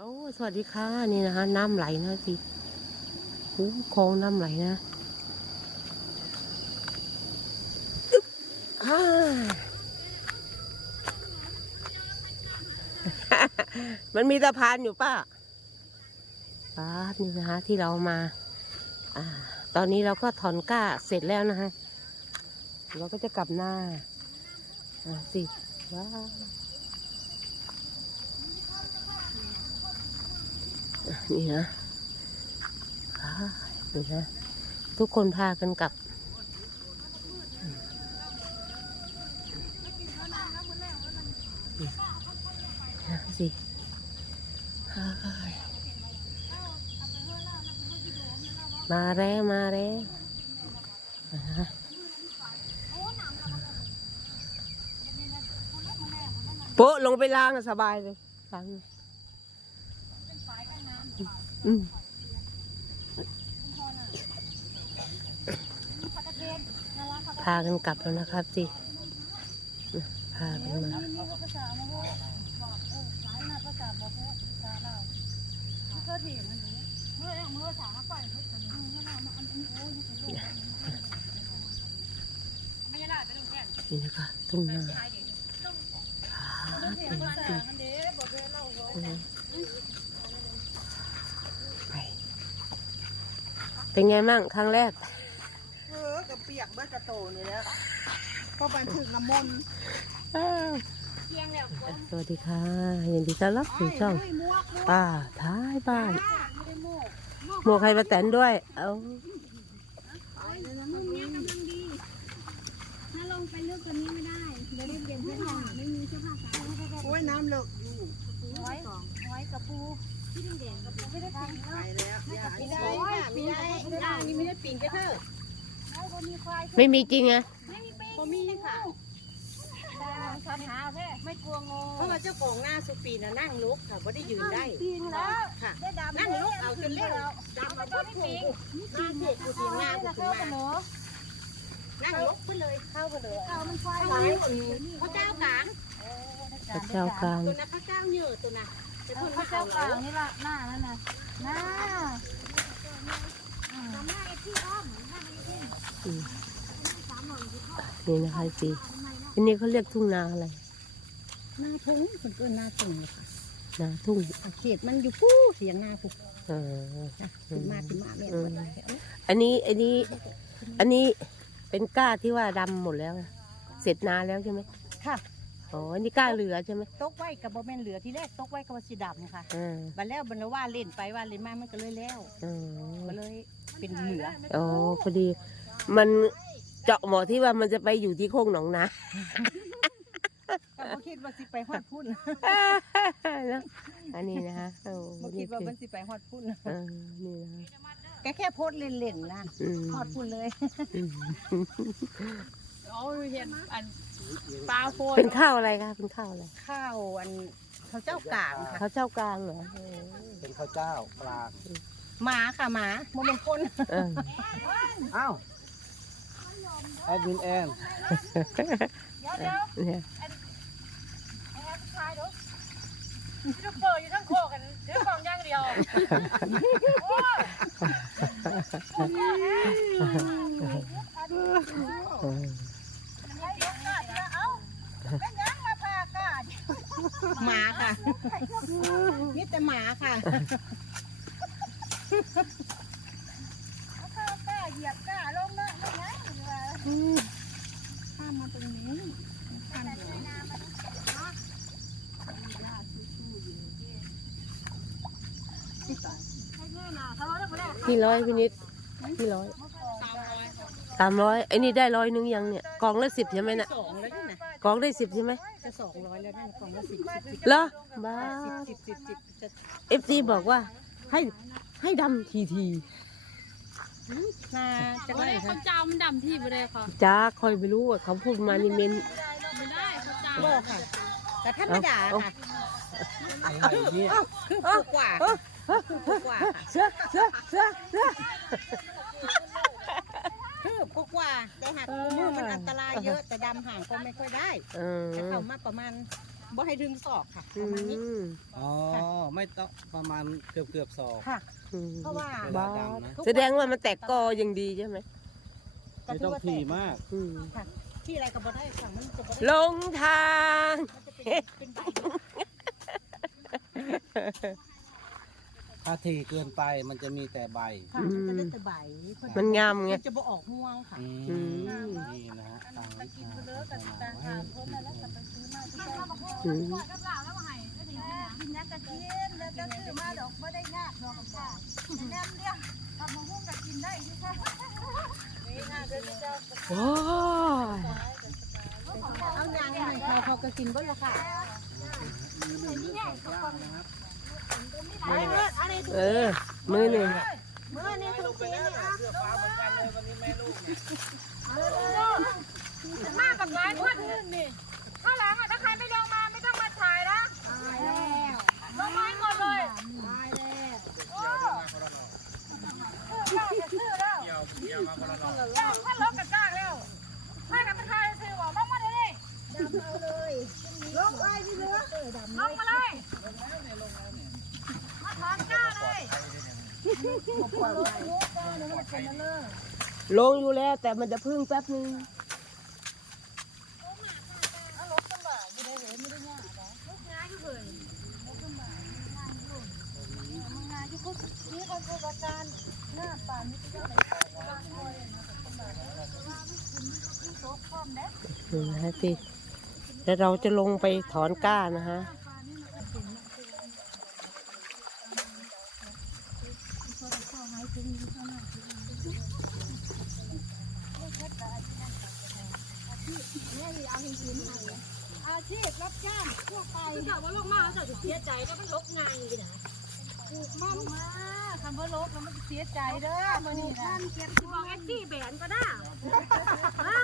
เอาสวัสดีค่ะนี่นะคะ น้ำไหลนะสิโอ้คลองน้ำไหลนะมันมีสะพานอยู่ป้าป้านี่นะคะ ที่เรามาอ่า ตอนนี้เราก็ถอนก้าเสร็จแล้วนะคะ เราก็จะกลับหน้าอ่าสิว้าวอะ นี่นะนี่นะ ทุกคนพากันกลับ สิมาแล้วมาแล้วโป๊ะลงไปล้างสบายเลยล้าง อืมพากันกลับแล้วนะครับสิพากันมานี่นะคะทุ่งนาไป เป็นไงมั่งครั้งแรก เออกระเปียกเบิดกระโตนี่แหล้วพอไปถึงน้ำมนต์สวัสดีค่ะยินดีต้อนรับสู่ช่องเฮ้ยมวกมวกป้าท้ายบ้านไม่ได้มวกหมวกใครมาแตนด้วย เอามุมเนี้ยกำลังดี ถ้าลงไปลึกกว่านี้ไม่ได้ เดี๋ยวได้เปลี่ยนเสื้อผ้าไม่มีเสื้อผ้าใส่โอ้ยน้ำเลิกอยู่ไว้ไว้กับปูที่แดงกับปูไม่ได้ปิ่งไปแล้วอย่าไม่ได้ไม่ได้ไม่ได้นี่ไม่ได้ปิ่งจะเถอะไม่ก็มีควาย ไม่มีจริงไงไม่มีปิ่งก็มีค่ะคำหาแท้ไม่กลัวงูเพราะว่าเจ้าของหน้าสุปีน่ะนั่งลุกค่ะไม่ได้ยืนได้ปิ่งแล้วค่ะได้ดำนั่งลุกเอาจนเลี้ยวดำมาบนผูกหน้าเด็กกูเสียงหน้ากูขึ้นมานั่งลุกไปเลยเข้าไปเลยเอามันควายหลายคนพระเจ้ากลางพระเจ้ากลางตัวนั้นพระเจ้าเหยื่อตัวน่ะ จะเพิ่นพมาระเจ้ากลางนี่ละหน้านั่นน่ะหน้าจำหน้าไอ้ที่อ้อมหน้าไอ้ที่อืมสามหน่อยที่พ่อนี่นะคะสิอันนี้เขาเรียกทุ่งนาอะไร นาทุ่งคนเกินนาทุ่งเลยค่ะนาทุ่งเขตมันอยู่ผู้เสียงนาผู้เออขึ้นมาขึ้นมาแม่นเลยอันนี้อันนี้ อันนี้เป็นก้าที่ว่าดำหมดแล้ว เสร็จนาแล้วใช่ไหมค่ะ อ๋ออันนี้ก้าเหลือใช่ไหมตกไว้กับบ่แม่นเหลือที่แรกตกไว้กับว่าสีดำค่ะอ่าบัดแล้วบันว่าเล่นไปว่าเล่นมามันก็เลยแล้วอ๋อก็เลยเป็นเหลืออ๋อพอดี มันเจาะหมอที่ว่ามันจะไปอยู่ที่โค้งหนองนา ก็บ่คิดว่าสิไปฮอดพุ่นแล้วอันนี้นะคะโอ้บ่คิดว่ามันสิไปฮอดพุ่นเออนี่นะคะแกแค่โพสต์เล่นๆนะอืมฮอดพุ่นเลย อืม เอาเห็นอัน ปลาโฟนเป็นข้าวอะไรคะเป็นข้าวอะไรข้าวอันเขาเจ้ากลางค่ะ ข้าวเจ้ากลางเหรอเป็นข้าวเจ้ากลางหมาค่ะหมาบ่เป็นคนเอออ้าวแอดมินแอนเนี่ยลูกเบอร์อยู่ทั้งโคกันถือกล่องย่างเดียวเออ หมาค่ะนี่แต่หมาค่ะกล้าเหยียบกล้าลงเนาะไม่นะข้ามมาตรงนี้ข้ามเดี๋ยวพี่ร้อยพี่นิดพี่ร้อยสามร้อยไอ้นี่ได้ร้อยนึงยังเนี่ยกล่องละสิบใช่ไหมน่ะสองแล้ วนี่นะกล่องได้สิบใช่ไหมจะสองร้อยแล้วนี่นะกล่องละสิบสิบเหรอบ้าสิบสิบสิบจะเอฟซีบอกว่าให้ให้ดำทีทีนาจะไล่คค่ะนจำดำที่ไปเลยค่ะจ้าคอยไม่รู้อะเขาพูดมานี่เมนไม่ได้เขาจำบอกค่ะ แต่ธรรมดาค่ะอะไรเนี่ยคือผูกกว่าคือผูกกว่าค่ะเสื้อเสื้อเสื้อเสื้อ คือผูกกว่าแต่หากมือมันอันตรายเยอะแต่ดำห่างก็ไม่ค่อยได้เออแต่เขามาประมาณบ่ให้ดึงศอกค่ะปอืระมาณนี้ มอ๋อ ไม่ต้องประมาณเกือบเกือบๆศอกค่ะ อืมเพราะว่าเวลาดำนะ ทุกแสดงว่ามันแตกกอยังดีใช่ไหมก็ไม่ถืต้องว่าทีแตกมาก อืมค่ะที่อะไรก็บ่ได้ค่ะมันจะบ่ได้ลงทาง มันจะเป็นเป็นใบ ถ้าทีเกินไปมันจะมีแต่ใบค่ะมันจะได้แต่ใบมันงามไง มันจะบ่ออกม่วงค่ะ อือืมมนี่นะฮะทางกินไปเลยกับตาหามเพิ่นนั่นแหละกับไปซื้อมาที่บ้านอืมกินแล้วก็กินแล้วก็ซื้อมาดอกไม่ได้ยากดอกกับจ้าแน่นเดียวทำมะม่วงก็กินได้อยู่ค่ะโอ้ยเอานางให้เขาเขาก็กินเบ่ละค่ะ เออ มือหนึ่งเมื่อนี้ทุกทีนี่อะมากับหลายคนนี่ข้างหลังอะถ้าใครไม่ลงมาไม่ต้องมาถ่ายนะตายแล้วลงมาให้หมดเลยตายแล้วโอ้ซื้อแล้วซื้อแล้วถ้ารถกระจ้างแล้วให้กันไปถ่ายซื้อบอกลงมาเลยดิลงไปที่เหลือลงมาเลยมาถอนก้าเลย ลงอยู่แล้วแต่มันจะพึ่งแป๊บนึงนี่นะฮะสิแล้วเราจะลงไปถอนก้านะฮะ อาชีพรับจ้างทั่วไปถ้าว่าลงมาเขาจะเสียใจแล้วมันลกไงนะปลูกมันมาคำว่าลกแล้วมันจะเสียใจเด้อมันนี่นะเก็บบอกแอนตี้แบนก็ได้ฮะ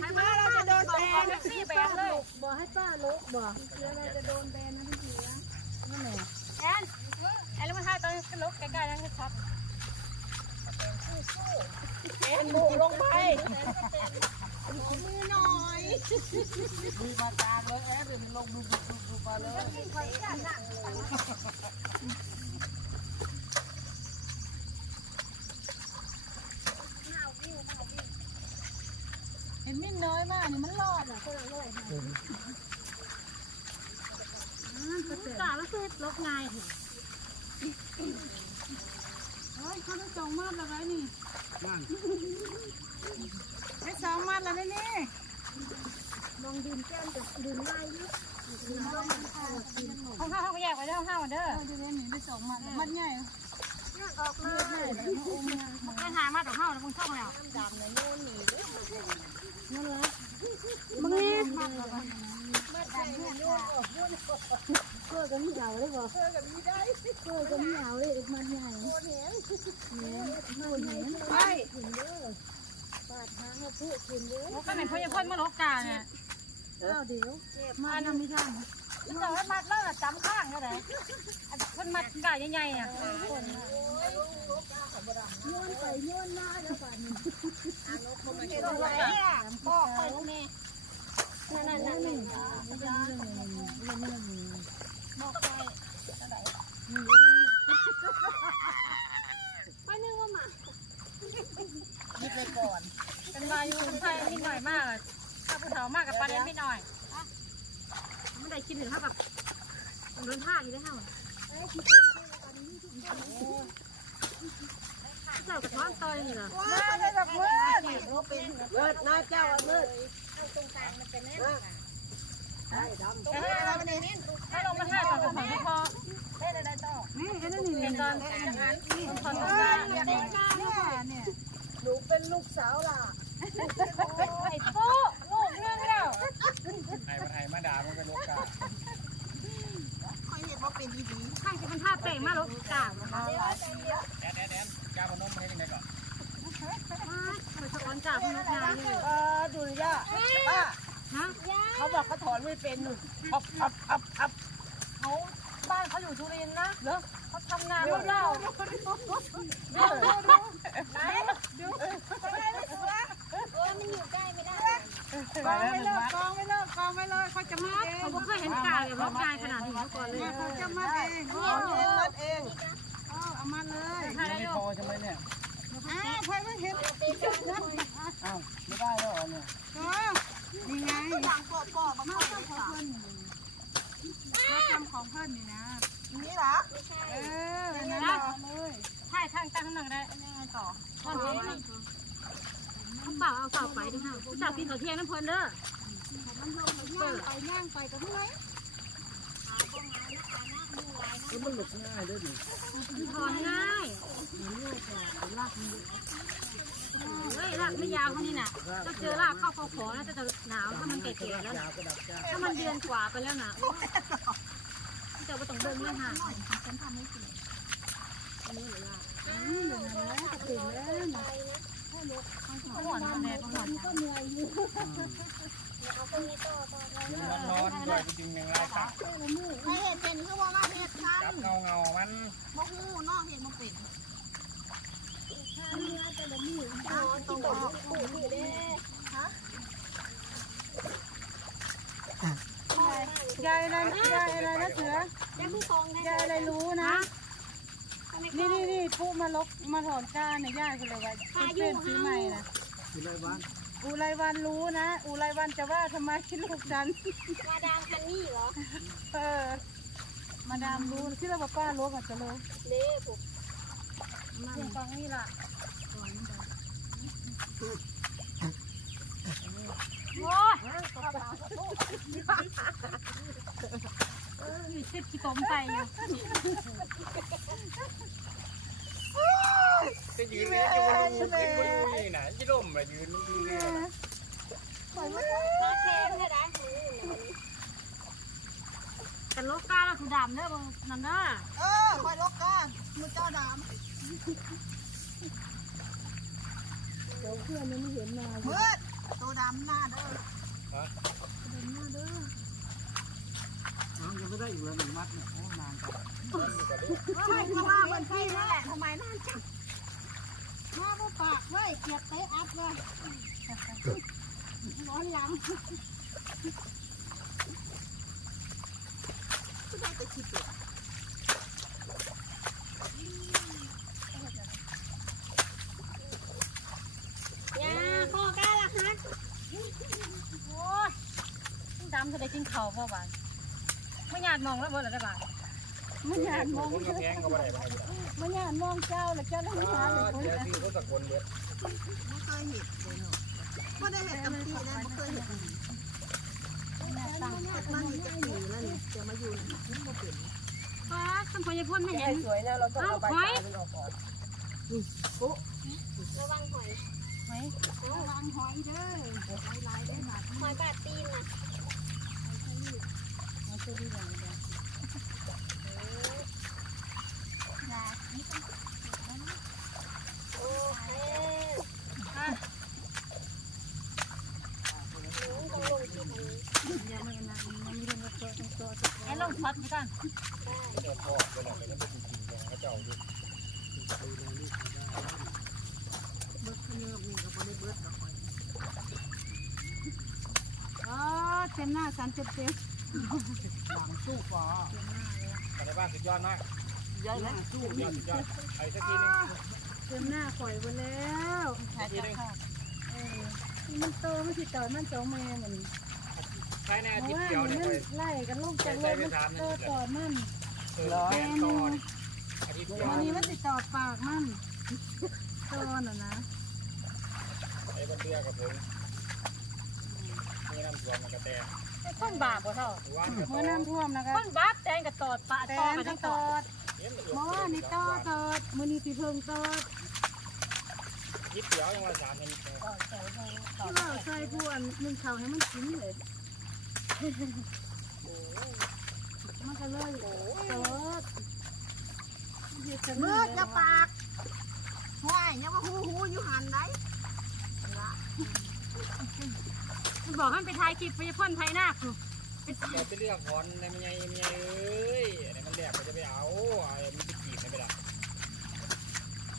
ใครมาเราจะโดนแบนแอนตี้แบนเลยบอกให้ป้าลกบอกเดี๋ยวเราจะโดนแบนนะพี่เสือนั่นแหละแอนแอนแล้วมาถ่ายตอนลกใกล้ๆนั่นครับแอนบุกลงไป มีมาตามเลยแอดเดี๋ยวมันลงดูดูดูดูมาเลย เห็นมิ่งน้อยมากนี่มันรอดอะคนละร้อยจ่าแล้วคือลกไงเฮ้ยเขาได้สองมัดแล้วไงนี่ได้สองมัดแล้วนี่นี่ มองดินแก้มกับดินไล่ยุบห้องห้าห้องแยกไปเด้อห้องห้าเด้อเดี๋ยวนี้ได้สองมัดมัดใหญ่ออกมาไม่หามาต่อห้าแล้วมึงช่องแล้วมึงนี่เพื่อกันเหยาเลยบ่เพื่อกันมีได้เพื่อกันมีเอาเลยมัดใหญ่เนี่ยมันใหญ่ไปก็เป็นพยาพ่นมาลกกาเนี่ย เอาเดี๋ยวมาทำไม่ได้แล้วก็มัดแล้วจำข้างก็ได้คนมัดกาใหญ่ๆอะโยนไปโยนมาแล้วป่านนี้ตรงไหนอะก็คอยลูกนี่นั่นนั่นนั่นนั่นไปนึกว่ามาคิดไปก่อน เป็นมาอยู่คนไทยนิดหน่อยมาก ถ้าผู้เฒ่ามากกับปลาเล็กนิดหน่อยไม่ได้คิดถึงเท่ากับเดินท่าอยู่ได้เท่าเจ้ากับท้องต่อยนี่เหรอมาได้แบบมืดเลิศนะเจ้าเลิศถ้าลงมาท่าต่อกับของพอได้ได้ได้ต่อนี่แค่นั้นนี่เป็นตอนอย่างนั้นตอนตอนอย่างเด็นี้กมาเนี่ยหนูเป็นลูกสาวล่ะ ไอ้ปุ๊ลูกเรื่องแล้ว ไอ้มาไทยมาด่ามันเป็นโลกา ค่อยเห็นว่าเป็นดี ข้างจะเป็นท่าเป่งมากลูกกลางนะคะ แอดแอดแอดจ้าพนมให้ยังไงก่อน มันสะออนจากพนักงานนี่ ๆเออดูนี่ย่าป้า ฮะ เขาบอกเขาถอนไม่เป็นหนูอับอับอับอับ เขาบ้านเขาอยู่สุรินทร์นะเหรอเขาทำงานเขาเล่า เออมันอยู่ใกล้ไม่เล้วหนึ่งมัดกองไม่เลิกกองไม่เลิกเขาจะมัดเองเขาบ่เคยเห็นกาเลยรถกายขนาดนี้มาก่อนเลยเขาจะมัดเองเขาเองมัดเองเอามาเลยยังไม่พอใช่ไหมเนี่ยอ้าวใครไม่เห็นอ้าวไม่ได้แล้วเหรอเนี่ยนี่ไงทางปอบปอบมาทำของเพื่อนมาทำของเพื่อนนี่นะนี่เหรอเออนั่นเหรอเลยถ่ายทางตั้งนั่งได้ต่อตอนเที่ยงเขา เปล่าเอาเปล่าไปดิค่ะจับกินข้าวเที่ยงน้ำเพลินเด้อย่างไปย่างไปกับเมื่อยแล้วมันหลบง่ายด้วยนี่ถอนง่ายเฮ้ยรากไม่ยาวเท่านี้น่ะถ้าเจอรากเข้าคอขอน่าจะหนาวถ้ามันแก่ๆแล้วยาวกระดับจ้าถ้ามันเดือนกว่าไปแล้วนะเจ้าก็ต้องเบิ่งเลยค่ะก็หอนแม่ก็หอนมันร้อนด้วยจริงๆอย่างไรครับใครเห็นเป็นคือว่ามาเห็ดกันจับเงาเงามันบ่ฮู้นอกเห็นบ่เป็นอ๋อตรงออกยายอะไรยายอะไรนะเสือยายอะไรรู้นะ นี่นี่นี่ผู้มาลกมาถอนก้านเนี่ยย่าคืออะไรวะเป็นเพื่อนซื้อใหม่นะอยู่ไรบ้านอุไรวันรู้นะ อุไรวันจะว่าทำไมลูกฉันมาดามคันนี่เหรอ เออ มาดามรู้ที่เราบอกป้ารู้ก่อนจะเลยเล่ผมเรื่องกองนี่ล่ะโอ้ย อยู่ชิดที่ผมใส่อยู่จะยืนยืนยืนยืนยืนนะยืนล่มเลยยืนยืนโอเคเพื่อนได้กันโลกาเราคือดำเด้อบนั่นเด้อเออคอยโลกามือเจ้าดำเดี๋ยวเพื่อนไม่เห็นมาเฮ้ยตัวดำหน้าเด้อฮะดำหน้าเด้อังยังไม่ได้อยู่แล้วหนึ่งมัดเนี่ยโอ้นานจังไม่เพราะว่ามันพี่นั่นแหละทำไมน่าจับมาบ่ปากเว้ยเกียบเตะอัพเลยร้อนหลังก็ได้แต่คิดเดียวยาข้อกล้าละฮัทโอ้ยดำจะได้กินเข่าวบ่บ้าน ไม่อยากมองแล้วบ่หรอได้บ้ามันหยาดมองคือไม่หันหยาดมองเจ้าแล้วเจ้าต้องหาเลยคนเดี๋ยวที่เขาตะโกนเบิดไม่เคยเห็นเลยเนาะไม่ได้เห็นกับพี่นะไม่เคยเห็นตั้งมันมีจะปีแล้วนี่จะมาอยู่นี่มันบ่เป็นป้าท่านพยาพ่นไม่เห็นสวยนะเราต้องเอาเอาใบหอยตาลออกก่อนระวังหอยระวังหอยเด้อหลายได้หนักหอยบาดตีนนะ มันจะดีอย่างเดียวไอ้ลงที่ตรงนี้ไอ้ลงช็อตกันเดี๋ยวพ่อเวลาไปนั่ไปจริงๆของเขาเจ้าอยู่อ๋อเต็มหน้าสันเจ็บเจ็บ หลังสู้ฟ้าแต่บ้านสุดยอดมากใหญ่นะสุดยอดสุดยอดไอ้สักทีนึงเต็มหน้าข่อยไปแล้วสักทีนึงมันโตไม่ใช่ต่อมันโตแม่เหมือนใช้ในอาเพทิตราะย์ว่เดียวเนี่ยไล่กันลูกจากรถมันโตต่อมันเออแกนต่ออาทิตย์เดียววันนี้มันติดต่อปากมันโตน่ะนะไอ้บันเทือกับผมมีน้ำท่วมมันกระแต คนบาปบ่เท่าวันกระเมื่อน้ำท่วมนะคครับนบาปแตงกับตอดปะแต่ตอไปต้ทั้องงตตออดดเมื่อวานนี่ต่อตอดมื้อนี้สิเพิ่งตอดยิบเดียวยังวันสามเป็นที่ว่าใส่ผู้อันมึงเขาให้มันกินเลยมันก็เลยตอดมืดจะปากห้อยยังว่าหูหูอยู่หันได้ มันบอกให้มันไปถ่ายคลิปพยาพ่นไทยหน้าคือเราไปเลือกถอนในมันยังมันยังเอ้ยอันนี้มันแดกมันจะไปเอาไอ้มันไปกีบมันไปละโ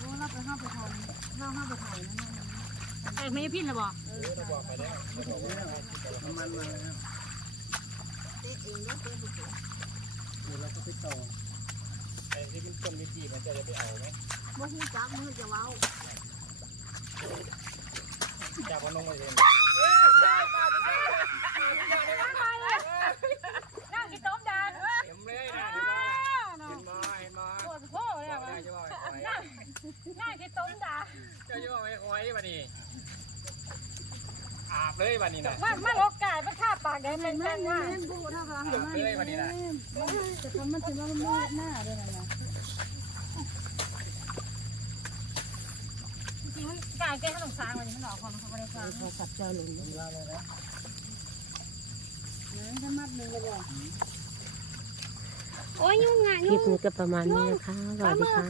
อ้เราไปห้าไปทอนเราห้าไปถ่ายนั่นนั่นเอ้ยไม่ได้พินหรอบอกเออเราบอกไปแล้วเราบอกว่าให้คิดแต่ละคนมันมาแล้วเดี๋ยวเราก็ไปต่อไอ้ที่มันต้นวิธีมันจะจะไปเอาไหมบ่ฮู้จักมือจะเว้า จากวันนงไปเองนั่งกินต้มจานเต็มเลยนะเห็นบ่ล่ะเห็นบ่เห็นบ่ปวดโพ่เลยบอกอะได้จะบอกให้คอยนั่งกินต้มจานเจ้าจะบอกให้คอยบัดนี้อาบเลยบัดนี้นะมามาลกกายไปฆ่าปากได้แม่นแม่นว่าบูถ้าฟังอาบเลยบัดนี้นะจะทำมันถึงว่ามันมืดหน้าด้วยนะนะ จริงๆมัน กายแก้ขนมซางวันนี้มันออกความเขาไม่ได้ฟังเขาจับเจ้าหนึ่งเราอะไรนะถ้ามัดหนึ่งเลยโอ้ยยุ่งงานคลิปนี้ก็ประมาณนี้นะคะสวัสดีค่ะ